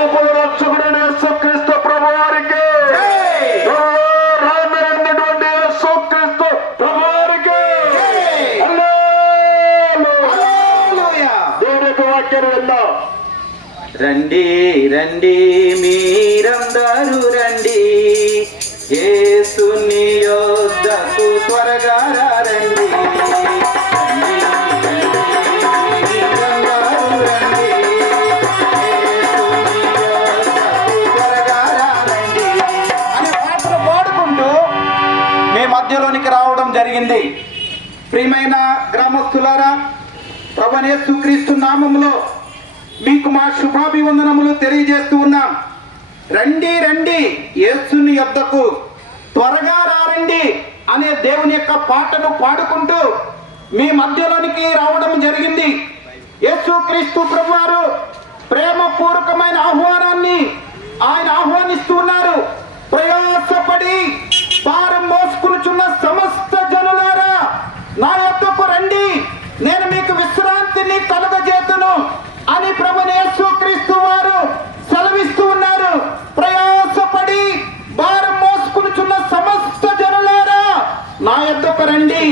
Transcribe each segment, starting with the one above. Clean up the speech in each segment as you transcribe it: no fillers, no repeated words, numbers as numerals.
పాపల రక్షకుడైన యేసుక్రీస్తు ప్రభువారికి, రాబడినటువంటి యేసుక్రీస్తు ప్రభువారికి హల్లెలూయా. దేవుని యొక్క వాక్యాన్ని విందాం. రండి రండి మీరందరూ రండి, యేసుని యొద్దకు త్వరగా రండి. మధ్యలోనికి రావడం జరిగింది. ప్రియమైన గ్రామస్తులారా, ప్రభువైన యేసుక్రీస్తు నామములో మీకు మా శుభాభివందనములు తెలియజేస్తూ ఉన్నాం. రండి రండి యేసుని యొద్దకు త్వరగా రండి అనే దేవుని యొక్క పాటను పాడుకుంటూ మీ మధ్యలోనికి రావడం జరిగింది. యేసుక్రీస్తు ప్రభువారు ప్రేమపూర్వకమైన ఆహ్వానాన్ని ఆయన ఆహ్వానిస్తూ ఉన్నారు. ప్రయాసపడి భారం మోసుకునిచున్న సమస్త జనులారా, నా యొద్దకు రండి, నేను మీకు విశ్రాంతిని కలుగజేతును అని ప్రభువైన యేసుక్రీస్తు వారు సెలవిస్తూ ఉన్నారు. ప్రయాసపడి భారం మోసుకునిచున్న సమస్త జనులారా, నా యొద్దకు రండి,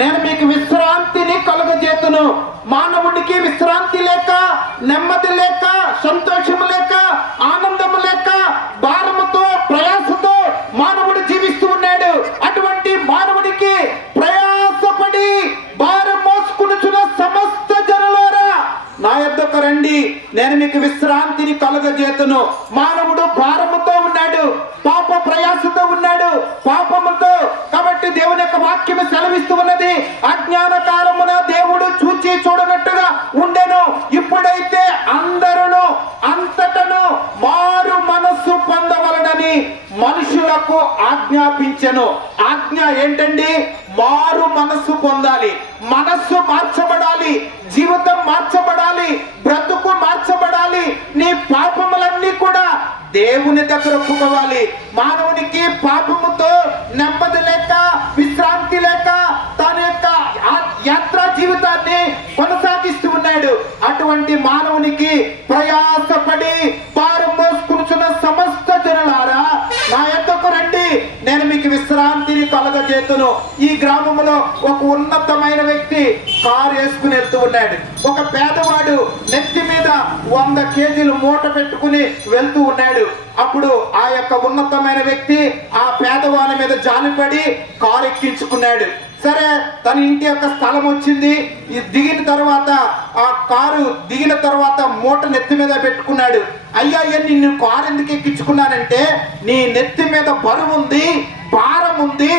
నేను మీకు విశ్రాంతిని కలుగజేతును. మానవుడికి విశ్రాంతి లేక, నెమ్మది లేక, సంతోషము లేక, ఆనందము లేక, భారముతో ప్రయాసతో మానవుడు జీవిస్తూ ఉన్నాడు. అటువంటి మానవుడికి ప్రయాసపడి భారం మోసుకునిచున్న సమస్త జనులారా, నా యొద్దకు రండి, నేను మీకు విశ్రాంతిని కలుగజేతును. మానవుడు భారముతో ఉన్నాడు, పాప ప్రయాసతో ఉన్నాడు, పాపముతో. కాబట్టి దేవుని యొక్క వాక్యము సెలవిస్తూ ఉన్నది, అజ్ఞాన కాలమున దేవుడు చూచి చూడనట్టుగా ఉండెను. ఇప్పుడైతే అందరూ అంతటను మారు మనస్సు పొందవలనని మనుషులకు ఆజ్ఞాపించెను. ఆజ్ఞ ఏంటండి? మారు మనస్సు పొందాలి, మనస్సు మార్చబడాలి, జీవితం మార్చబడాలి, బ్రతుకు మార్చబడాలి. నీ పాపములన్నీ కూడా దేవుని దగ్గర ఒప్పుకోవాలి. మానవునికి పాపముతో నెమ్మది లేక, విశ్రాంతి లేక తన యొక్క యాత్రా జీవితాన్ని కొనసాగిస్తూ ఉన్నాడు. అటువంటి మానవునికి ప్రయాసపడి భారం మోసుకునిచున్న సమస్త జనులారా, నా యొద్దకు రండి, నేను మీకు విశ్రాంతిని కలుగజేతును. ఈ గ్రామంలో ఒక ఉన్నతమైన వ్యక్తి కారు వేసుకుని వెళ్తూ ఉన్నాడు. ఒక పేదవాడు నెత్తి మీద 100 కేజీలు మూట పెట్టుకుని వెళ్తూ ఉన్నాడు. అప్పుడు ఆ యొక్క ఉన్నతమైన వ్యక్తి ఆ పేదవాని మీద జాలిపడి కారు ఎక్కించుకున్నాడు. సరే, తన ఇంటి యొక్క స్థలం వచ్చింది. దిగిన తర్వాత ఆ కారు దిగిన తర్వాత మూట నెత్తి మీద పెట్టుకున్నాడు. అయ్యా, నిన్ను కారు ఎందుకు ఎక్కించుకున్నానంటే, నీ నెత్తి మీద బరువు ఉంది, భారం ఉంది,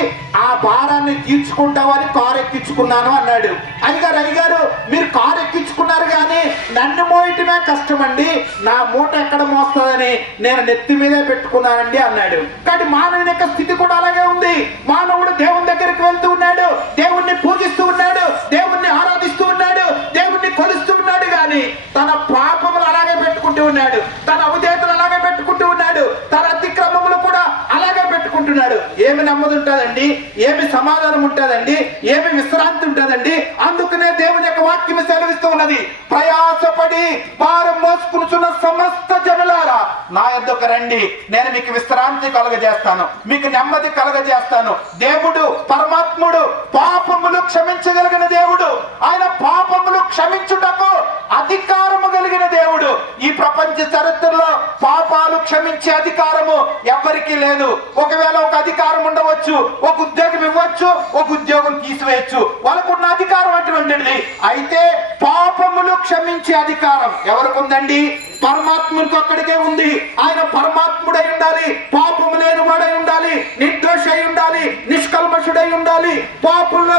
ఆ భారాన్ని తీర్చుకుంటావని కారు ఎక్కించుకున్నాను అన్నాడు. అయ్యగారు, మీరు కారు ఎక్కించుకున్నారు కానీ నన్ను మోయటమే కష్టమండి, నా మూట ఎక్కడ మోస్తుందని నేను నెత్తి మీదే పెట్టుకున్నానండి అన్నాడు. కానీ మానవుని యొక్క స్థితి కూడా అలాగే ఉంది. మానవుడు దేవుని దగ్గరికి వెళ్తూ ఉన్నాడు, దేవుణ్ణి పూజిస్తూ ఉన్నాడు, దేవుణ్ణి ఆరాధిస్తూ ఉన్నాడు, దేవుణ్ణి కొలుస్తూ ఉన్నాడు. కానీ తన పాపములు అలాగే పెట్టుకుంటూ ఉన్నాడు, తన అవిధేయతలు అలాగే పెట్టుకుంటూ ఉన్నాడు, తన అతిక్రమములు కూడా అలాగే పెట్టుకుంటున్నాడు. ఏమి నెమ్మది ఉంటుందండి? ఏమి సమాధానం ఉంటుందండి? ఏమి విశ్రాంతి ఉంటుందండి? అందుకనే దేవుని యొక్క వాక్యం సెలవిస్తూ ఉన్నది, ప్రయాసపడి భారం మోసుకునిచున్న సమస్త జనులారా, నా యొద్దకు రండి, నేను మీకు విశ్రాంతి కలుగజేస్తాను, మీకు నెమ్మది కలుగజేస్తాను. దేవుడు పరమాత్ముడు పాపములు క్షమించగలిగిన దేవుడు. ఆయన పాపములు క్షమించుటకు అధికారము కలిగిన దేవుడు. ఈ ప్రపంచ చరిత్రలో పాపాలు క్షమించే అధికారము ఎవరికి లేదు. ఒకవేళ ఒక అధికారం ఉండవచ్చు, ఒక ఉద్యోగం ఇవ్వచ్చు, ఒక ఉద్యోగం తీసివేయచ్చు, వాళ్ళకున్న అధికారం అటువంటిది. అయితే పాపములు క్షమించే అధికారం ఎవరికి ఉందండి? పరమాత్మునికి ఒక్కడికే ఉంది. ఆయన పరమాత్ముడై ఉండాలి, పాపము లేని వాడై ఉండాలి, నిర్దోషై ఉండాలి, నిష్కల్మషుడై ఉండాలి, పాపుల్లో